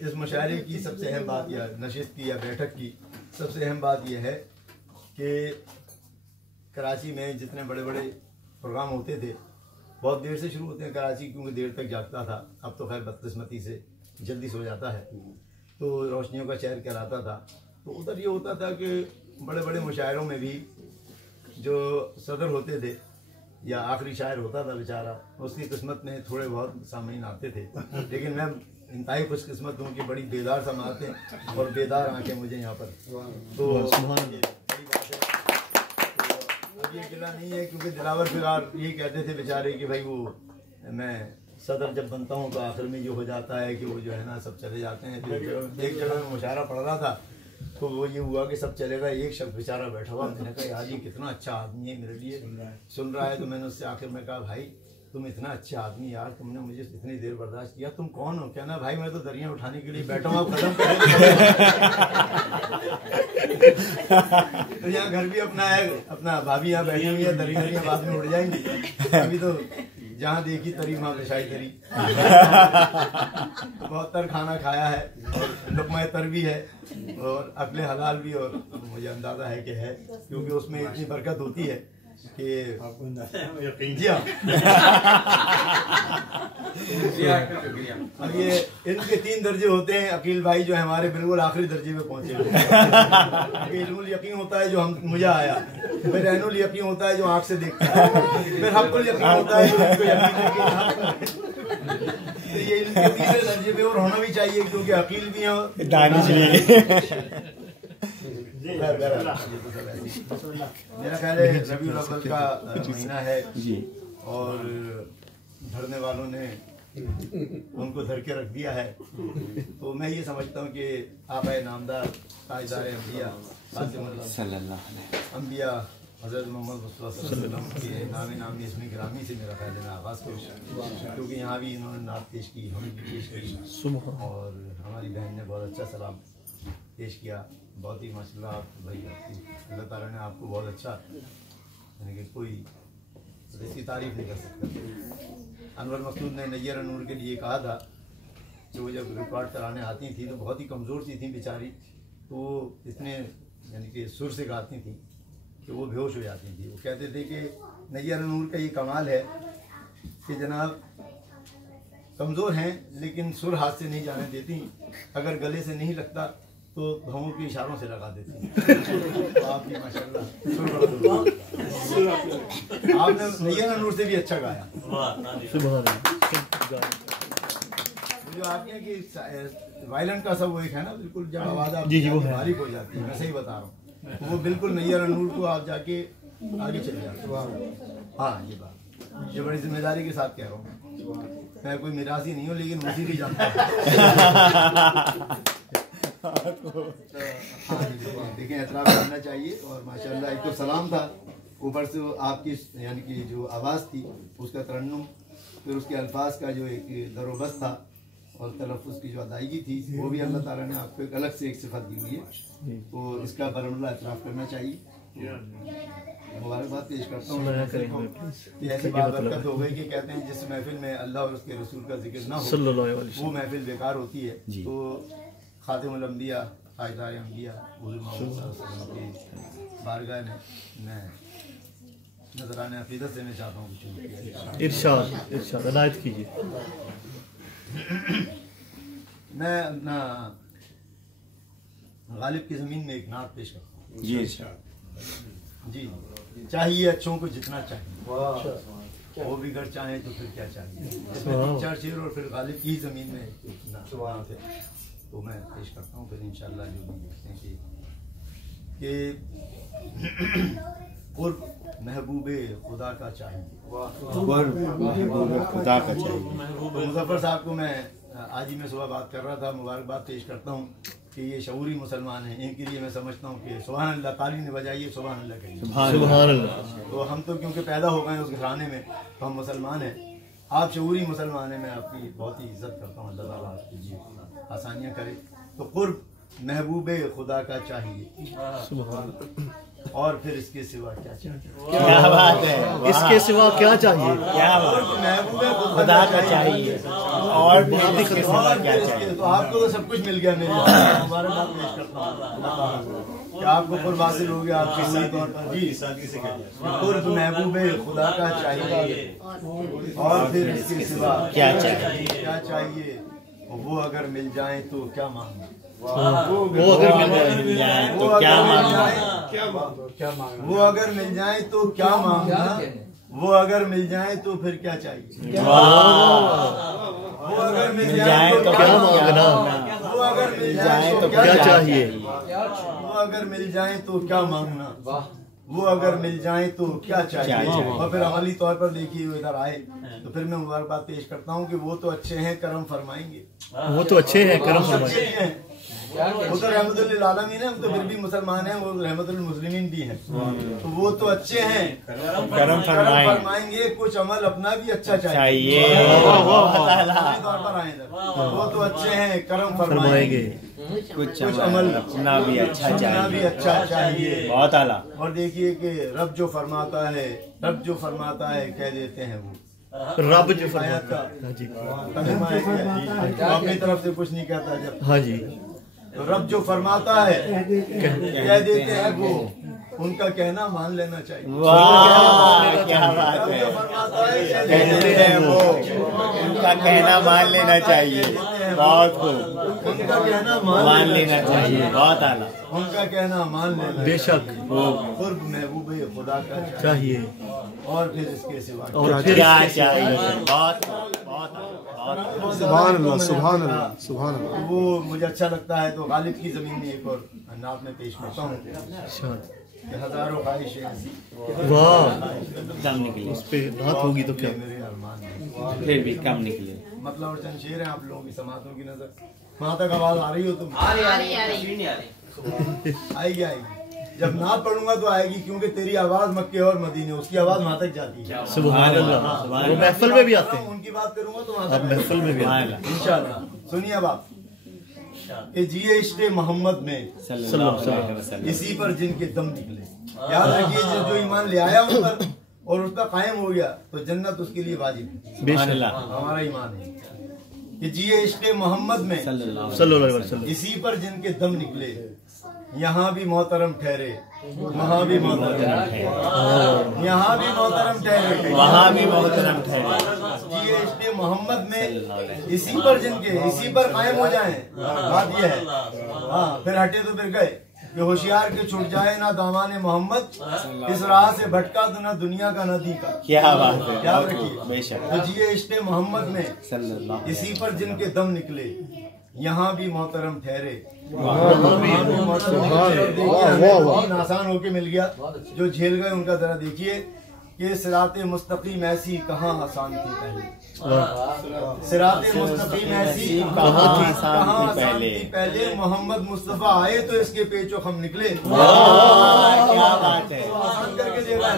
इस मुशायरे की सबसे अहम बात या नशिस्त की या बैठक की सबसे अहम बात यह है कि कराची में जितने बड़े बड़े प्रोग्राम होते थे बहुत देर से शुरू होते हैं कराची, क्योंकि देर तक जागता था। अब तो खैर बदकिस्मती से जल्दी सो जाता है, तो रोशनियों का शहर कहलाता था। तो उधर ये होता था कि बड़े बड़े मुशायरों में भी जो सदर होते थे या आखिरी शायर होता था बेचारा, उसकी किस्मत में थोड़े बहुत सामीन आते थे। लेकिन मैं इंतहाई खुशकिस्मत हूँ कि बड़ी बेदार समातें और बेदार आंखें मुझे यहाँ पर, तो ये गिला नहीं है, क्योंकि दिलावर फिलहाल ये कहते थे बेचारे कि भाई वो मैं सदर जब बनता हूँ तो आखिर में जो हो जाता है कि वो जो है ना सब चले जाते हैं। तो एक जगह में मुशायरा पढ़ रहा था तो वो ये हुआ कि सब चले गए, एक शख्स बेचारा बैठा हुआ। मैंने कहा यार ये कितना अच्छा आदमी है, मेरे लिए सुन रहा है। तो मैंने उससे आखिर में कहा भाई तुम इतना अच्छा आदमी यार, तुमने मुझे इतनी देर बर्दाश्त किया, तुम कौन हो? क्या ना भाई मैं तो दरिया उठाने के लिए बैठा हूँ, कदम तो यहाँ घर भी अपना है, अपना भाभी यहाँ बैठी हुई है, दरिया बाद में उड़ जाएंगी। अभी तो जहाँ देखी तरी वहाँ पेशाई तरी। बहुत तर खाना खाया है और लुक़्मा तर भी है और अक्ल हलाल भी, और मुझे अंदाजा है कि है, क्योंकि उसमें इतनी बरकत होती है कि जी हाँ। अब ये इनके 3 दर्जे होते हैं। अकील भाई जो है हमारे बिल्कुल आखिरी दर्जे में पहुंचे हुए। इल्मुल यकीन होता है जो मुझे आया, फिर ऐनुल यकीन होता है जो आंख से देखता है, फिर हक़्क़ुल यकीन होता है जो इनको यकीन है। तो ये इनके 3 दर्जे पे और होना भी चाहिए, क्योंकि अकील भी हैं, दानिश भी। मेरा ख्याल है रबीउल अव्वल का महीना है और धरने वालों ने उनको धर के रख दिया है। तो मैं ये समझता हूँ कि आबाए नामदार ताजदार अंबिया अंबिया हज़रत मोहम्मद मुस्तफ़ा सल्लल्लाहु अलैहि वसल्लम के नामी इसमें गिरामी से मेरा ख्याल है मैं आगाज़ करूँ, क्योंकि यहाँ भी इन्होंने नात पेश की, हमें भी पेश की और हमारी बहन ने बहुत अच्छा सलाम पेश किया। बहुत ही माशाल्लाह भाई, अल्लाह ताला ने आपको बहुत अच्छा, यानी कि कोई इसकी तारीफ नहीं कर सकता। अनवर मकसूद ने नैयर नूर के लिए कहा था कि वो जब रिकॉर्ड कराने आती थी तो बहुत ही कमज़ोर सी थी बेचारी, तो वो इतने यानी कि सुर से गाती थी कि वो बेहोश हो जाती थी। वो कहते थे कि नैयर नूर का ये कमाल है कि जनाब कमज़ोर हैं लेकिन सुर हाथ से नहीं जाने देती, अगर गले से नहीं लगता तो भवों के इशारों से लगा देती हैं। आपकी माशाल्लाह सुर बड़ा दूर, आपने नैयर नूर से भी अच्छा गाया। जो आपके कि वायलेंट का सब वो एक है ना, बिल्कुल जब आवाज़ आप बारीक हो जाती है, मैं सही बता रहा हूँ, वो बिल्कुल नैयर नूर को आप जाके आगे चले जाते हैं। हाँ ये बात, ये बड़ी जिम्मेदारी के साथ कह रहा हूँ, मैं कोई मिरासी नहीं हूँ लेकिन मुझे भी जानता हूँ। देखें एतराफ़ करना चाहिए। और माशाल्लाह एक तो सलाम था, ऊपर से आपकी यानी कि जो आवाज़ थी उसका तरन्नुम, फिर उसके अल्फाज का जो एक दरोबस था और तलफ़्फ़ुज़ की जो अदायगी थी, वो भी अल्लाह ताला ने आपको एक अलग से एक सिफत दी हुई है, तो इसका बरमला एतराफ़ करना चाहिए। मुबारकबाद पेश करता हूँ। ऐसी बात बरकत हो गई कि कहते हैं जिस महफिल में अल्लाह और उसके रसूल का जिक्र ना हो वो महफिल बेकार होती है। तो खातिमुल अंबिया ताजदार अंबिया हुज़ूर मोहम्मद सल्लल्लाहु अलैहि वसल्लम की बारगाह में मैं नज़राने अक़ीदत से मैं चाहता हूँ कुछ इरशाद अनायत कीजिए। मैं अपना गालिब की ज़मीन में एक नात पेश करता हूँ। जी चाहिए अच्छों को जितना चाहिए, वो भी घर चाहे तो फिर क्या चाहिए। 4 शेर और फिर गालिब की ज़मीन में नात है, तो मैं पेश करता हूँ, फिर इंशाअल्लाह जो भी देखते हैं कि और महबूबे खुदा का चाहिए, खुदा का चाहिए। मुज़फ़्फ़र साहब को मैं आज ही मैं सुबह बात कर रहा था, मुबारकबाद पेश करता हूँ कि ये शऊरी मुसलमान हैं, इनके लिए मैं समझता हूँ कि सुभान अल्लाह, ताली ने बजाइए सुभान अल्लाह कहिए। सुभान अल्लाह। तो हम तो क्योंकि पैदा हो गए उस घराने में, तो हम मुसलमान हैं, आप शऊरी मुसलमान हैं, मैं आपकी बहुत ही इज्जत करता हूँ, अल्लाह ताला आपकी जी आसानियाँ करे। तो कुर्ब महबूबे खुदा का चाहिए, اور پھر اس کے سوا کیا چاہیے؟ کیا بات ہے، اس کے سوا کیا چاہیے؟ کیا بات، محبوب خدا کا چاہیے اور بھی اس کے سوا کیا چاہیے؟ تو آپ کو تو سب کچھ مل گیا، میرے ہمارے بات پیش کرتا ہوں کہ آپ کو قرب حاصل ہو گیا آپ کے صحیح طور پر جی قرب محبوب خدا کا چاہیے اور پھر اس کے سوا کیا چاہیے؟ کیا چاہیے؟ وہ اگر مل جائیں تو کیا مانگنا، وہ اگر مل جائے تو کیا مانگنا، وہ اگر مل جائیں تو کیا مانگنا، وہ اگر مل جائیں تو پھر کیا چاہیے؟ وہ اگر مل جائیں تو کیا مانگنا، وہ اگر مل جائیں تو کیا چاہیے؟ وہ اگر مل جائیں تو کیا مانگنا، وہ اگر مل جائیں تو کیا چاہیے؟ اور پھر عملی طور پر دیکھیے وہ ادھر آئے تو پھر میں مبارکباد پیش کرتا ہوں کہ وہ تو اچھے ہیں، کرم فرمائیں گے، وہ تو اچھے ہیں، کرم فرمائیں اچھے ہیں، وہ تو رحمت للعالمین ہیں، ہم تو پھر بھی مسلمان ہیں، وہ رحمت للمسلمین بھی ہیں، تو وہ تو اچھے ہیں، کرم فرمائیں گے، کچھ عمل اپنا بھی اچھا چاہیے، وہ تو اچھے ہیں، کرم فرمائیں گے، کچھ عمل اپنا بھی اچھا چاہیے، بہت اعلیٰ۔ اور دیکھیے کہ رب جو فرماتا ہے کہہ دیتے ہیں وہ رب جو فرماتا جی اپنی طرف سے کچھ نہیں کہتا، جب ہاں جی تو رب جو فرماتا ہے کہہ دیتے ہیں وہ، ان کا کہنا مان لینا چاہیے، واہ کیا بات رب ہے، جو فرماتا ہے کہہ کہتے دیتے ہیں ہیں وہ، ان کا کہنا مان لینا چاہیے، بہت خوب، ان کا کہنا مان لینا چاہیے، بہت اعلیٰ، ان کا کہنا مان لینا بے شک قرب محبوب خدا کا چاہیے اور پھر اس کے سوا اور پھر کیا چاہیے، بہت بہت سبحان اللہ سبحان اللہ سبحان اللہ۔ وہ مجھے اچھا لگتا ہے تو غالب کی زمین میں ایک اور نعت میں پیش کرتا ہوں کہ ہزاروں خواہشیں ایسی واہ کم نکلے، اس پہ بات ہوگی تو کیا میرے ارمان ہیں، پھر بھی کم نکلے، مطلب اور چند شعر ہیں آپ لوگوں کی سماعتوں کی نظر، وہاں تک آواز آ رہی ہو تم؟ آئے گی جب نعت پڑھوں گا تو آئے گی، کیونکہ تیری آواز مکے اور مدینے، اس کی آواز وہاں تک جاتی ہے، سبحان اللہ، وہ محفل میں بھی آتے ہیں، ان کی بات کروں گا تو وہاں آپ تک محفل میں بھی آتے ہیں انشاءاللہ۔ سنیے اب آپ کہ جیے عشق محمد میں صلی اللہ علیہ وسلم، اسی پر جن کے دم نکلے، یاد رکھیے جو ایمان لے آیا ان پر اور اس کا قائم ہو گیا تو جنت اس کے لیے واجب ہے، بے سبحان شک اللہ، ہمارا ایمان ہے کہ جیے عشق محمد میں صلی اللہ علیہ صلی اللہ علیہ وسلم، اسی پر جن کے دم نکلے، یہاں بھی محترم ٹھہرے وہاں بھی محترم ٹھہرے، یہاں بھی محترم ٹھہرے وہاں بھی محترم ٹھہرے، جیے عشق محمد میں اسی پر جن کے اسی پر قائم ہو جائیں، بات یہ ہے، ہاں پھر ہٹے تو پھر گئے کہ ہوشیار کے چھوٹ جائے نہ دامان محمد، اس راہ سے بھٹکا تو نہ دنیا کا نہ دی کا، کیا بات ہے، یاد رکھیے بے شک، تو جیے عشق محمد میں صلی اللہ علیہ اسی پر جن کے دم نکلے، یہاں بھی محترم ٹھہرے آسان ہو کے مل گیا، جو جھیل گئے ان کا ذرا دیکھیے کہ صراط مستقیم ایسی کہاں آسان تھی پہلے، صراط مستقیم ایسی کہاں آسان تھی پہلے، محمد مصطفیٰ آئے تو اس کے پیچ و خم نکلے، کیا بات ہے، آسان کر کے دے گا،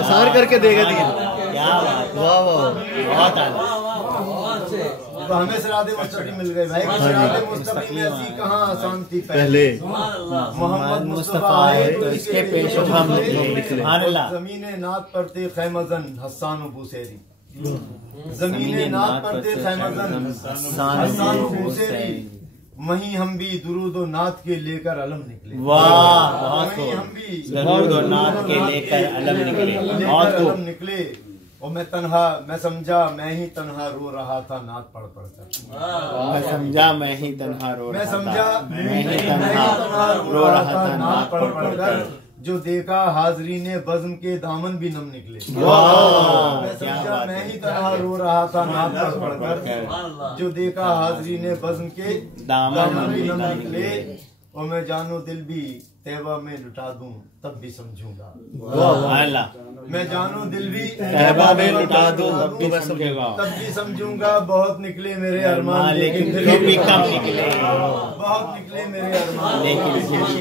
آسان کر کے دے گا دین، کیا بات ہے، واہ واہ بہت اعلیٰ، تو ہمیں صراط مستقیم مل گئے بھائی، صراط مستقیم ایسی کہاں آسان تھی پہلے، محمد مصطفیٰ آئے تو اس کے پیچ و خم نکلے، سبحان اللہ، زمین نات پر تھے خیمہ زن حسان و بوسیری، زمین نات پر تھے خیمہ زن حسان و بوسیری، وہیں ہم بھی درود و نعت کے لے کر علم نکلے، واہ بہت وہیں خوب، ہم بھی درود و نعت کے لے کر علم نکلے، بہت خوب، علم نکلے، اور میں سمجھا میں ہی تنہا رو رہا تھا نعت پڑھ پڑھ کر، میں سمجھا میں ہی تنہا رو میں رہا سمجھا تھا، میں ہی تنہا رو رہا تھا نعت پڑھ پڑھ کر، جو دیکھا حاضرین بزم کے دامن بھی نم نکلے، واہ میں کیا سمجھا بات میں ہے، ہی تنہا رو رہا تھا نعت پڑھ پڑھ کر، جو دیکھا حاضرین بزم کے دامن بھی نم نکلے، اور میں جانو دل بھی طیبہ میں لٹا دوں تب بھی سمجھوں گا، اللہ، میں جانو دل بھی طیبہ میں لٹا دوں تب بھی میں سمجھے گا، تب بھی سمجھوں گا، بہت نکلے میرے ارمان لیکن پھر بھی کم نکلے، بہت نکلے میرے ارمان لیکن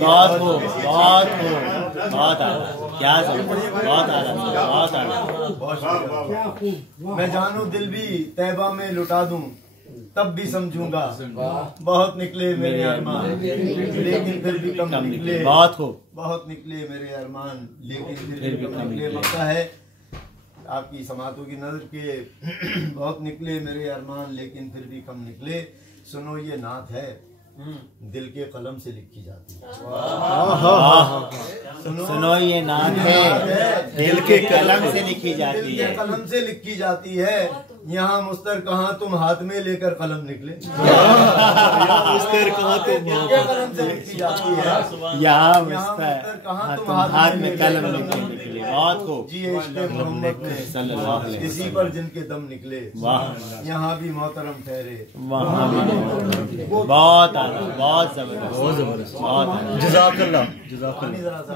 بہت خوب، بہت خوب، بہت اعلیٰ، کیا بہت اعلیٰ، بہت اعلیٰ، میں جانو دل بھی طیبہ میں لٹا دوں तब भी समझूंगा। बहुत निकले मेरे अरमान लेकिन फिर भी कम निकले। बहुत निकले मेरे अरमान लेकिन फिर भी कम निकले। मक्का है आपकी समातों की नजर के बहुत निकले मेरे अरमान लेकिन फिर भी कम निकले। सुनो ये नात है दिल के कलम से लिखी जाती है। सुनो ये नात है दिल के कलम से लिखी जाती दिल है। के कलम से लिखी जाती है। यहाँ मुस्तर कहाँ तुम हाथ में लेकर कलम निकले। मुस्तर कहाँ तुम दिल के कलम से लिखी जाती है। यहाँ मुस्तर कहाँ तुम हाथ में कलम निकले। बहुत खूब। जी इश्क़ मोहम्मद में इसी पर जिनके दम निकले। यहाँ भी मोहतरम ठहरे। वहाँ भी बहुत आला, बहुत जबरदस्त, बहुत जबरदस्त, बहुत जज़ाकल्लाह। पानी जरा सा